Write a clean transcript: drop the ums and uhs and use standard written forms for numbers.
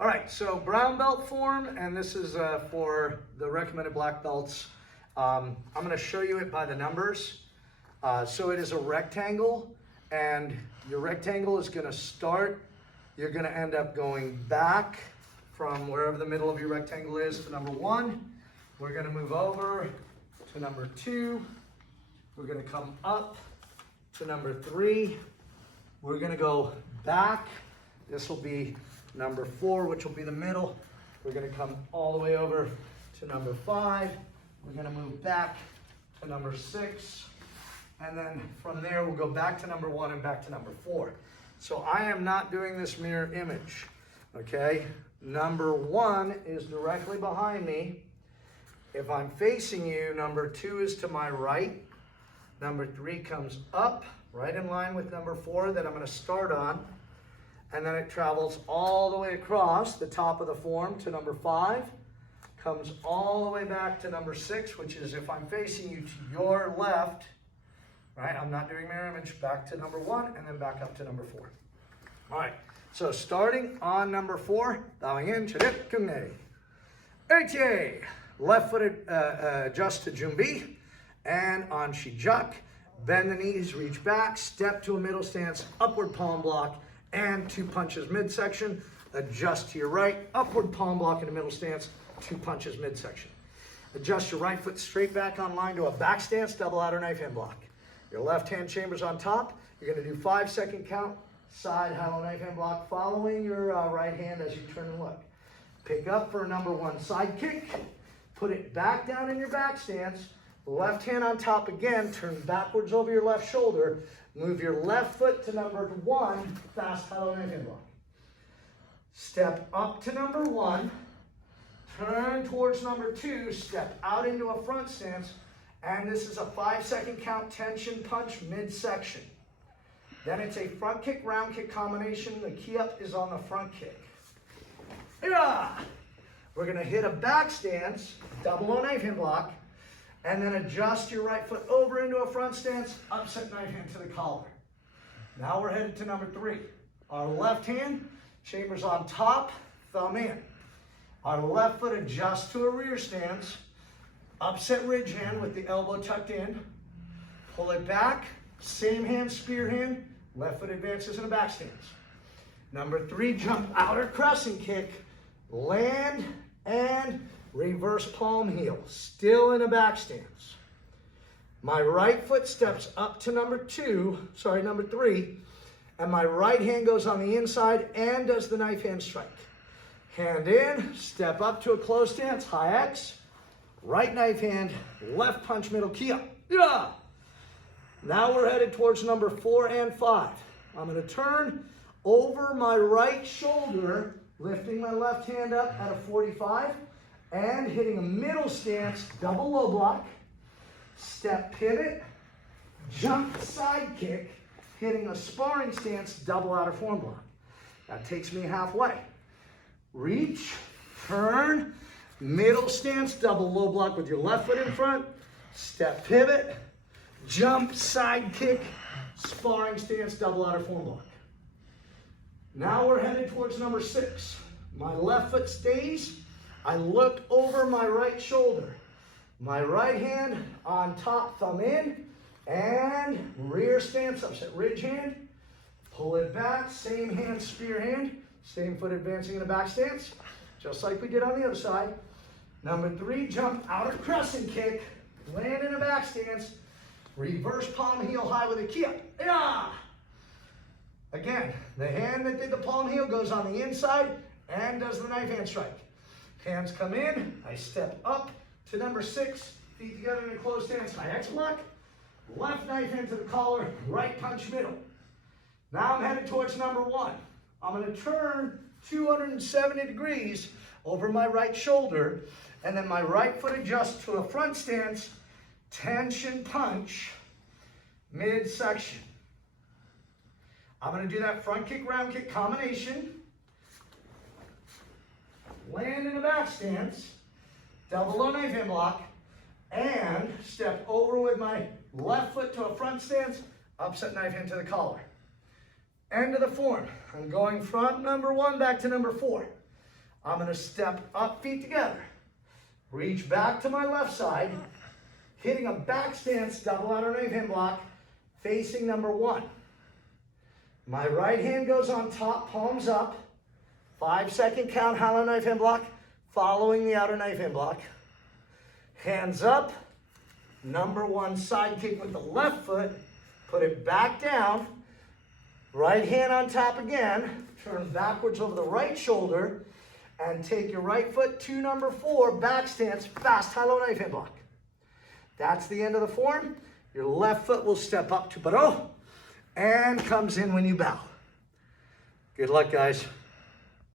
All right, so brown belt form, and this is for the recommended black belts. I'm going to show you it by the numbers. So it is a rectangle, and your rectangle is going to start. You're going to end up going back from wherever the middle of your rectangle is to number 1. We're going to move over to number 2. We're going to come up to number 3. We're going to go back. This will be number 4, which will be the middle. We're going to come all the way over to number 5. We're going to move back to number 6. And then from there, we'll go back to number 1 and back to number 4. So I am not doing this mirror image, okay? Number 1 is directly behind me. If I'm facing you, number 2 is to my right. Number 3 comes up, right in line with number 4 that I'm going to start on. And then it travels all the way across the top of the form to number 5. Comes all the way back to number 6, which is if I'm facing you to your left, right? I'm not doing mirror image, back to number 1 and then back up to number 4. All right, so starting on number 4, bowing in, chadip kungne. Eche, left-footed adjust to jumbi, and on shijak, bend the knees, reach back, step to a middle stance, upward palm block, and 2 punches midsection. Adjust to your right, upward palm block in a middle stance, 2 punches midsection. Adjust your right foot straight back on line to a back stance, double outer knife hand block. Your left hand chambers on top. You're going to do 5-second count, side hollow knife hand block, following your right hand as you turn and look. Pick up for a number 1 side kick. Put it back down in your back stance. Left hand on top again, turn backwards over your left shoulder. Move your left foot to number 1, fast hollow knife hand block. Step up to number 1, turn towards number 2, step out into a front stance, and this is a 5-second count tension punch midsection. Then it's a front kick, round kick combination. The key up is on the front kick. Yeah. We're going to hit a back stance, double low knife hand block, and then adjust your right foot over into a front stance, upset knife hand to the collar. Now we're headed to number 3. Our left hand, chambers on top, thumb in. Our left foot adjusts to a rear stance, upset ridge hand with the elbow tucked in. Pull it back, same hand, spear hand, left foot advances in a back stance. Number 3, jump outer crescent kick, land, and reverse palm heel, still in a back stance. My right foot steps up to number 3, and my right hand goes on the inside and does the knife hand strike. Hand in, step up to a closed stance, high X, right knife hand, left punch, middle key up. Yeah. Now we're headed towards number 4 and 5. I'm going to turn over my right shoulder, lifting my left hand up at a 45, and hitting a middle stance, double low block, step pivot, jump side kick, hitting a sparring stance, double outer form block. That takes me halfway. Reach, turn, middle stance, double low block with your left foot in front, step pivot, jump side kick, sparring stance, double outer form block. Now we're headed towards number 6. My left foot stays. I look over my right shoulder. My right hand on top, thumb in, and rear stance, upset ridge hand. Pull it back, same hand, spear hand, same foot advancing in a back stance, just like we did on the other side. Number 3, jump outer crescent kick, land in a back stance, reverse palm heel high with a key up. Yeah. Again, the hand that did the palm heel goes on the inside and does the knife hand strike. Hands come in, I step up to number 6, feet together in a closed stance, high X block, left knife hand to the collar, right punch middle. Now I'm headed towards number 1. I'm going to turn 270 degrees over my right shoulder, and then my right foot adjusts to a front stance, tension punch, midsection. I'm going to do that front kick, round kick combination. Land in a back stance, double low knife hand block, and step over with my left foot to a front stance, upset knife hand to the collar. End of the form. I'm going front number 1 back to number 4. I'm gonna step up, feet together. Reach back to my left side, hitting a back stance, double outer knife hand block, facing number 1. My right hand goes on top, palms up. 5-second count, hollow knife hand block, following the outer knife hand block. Hands up, number 1 side kick with the left foot, put it back down. Right hand on top again, turn backwards over the right shoulder, and take your right foot to number 4, back stance, fast hollow knife hand block. That's the end of the form. Your left foot will step up to Paró and comes in when you bow. Good luck, guys.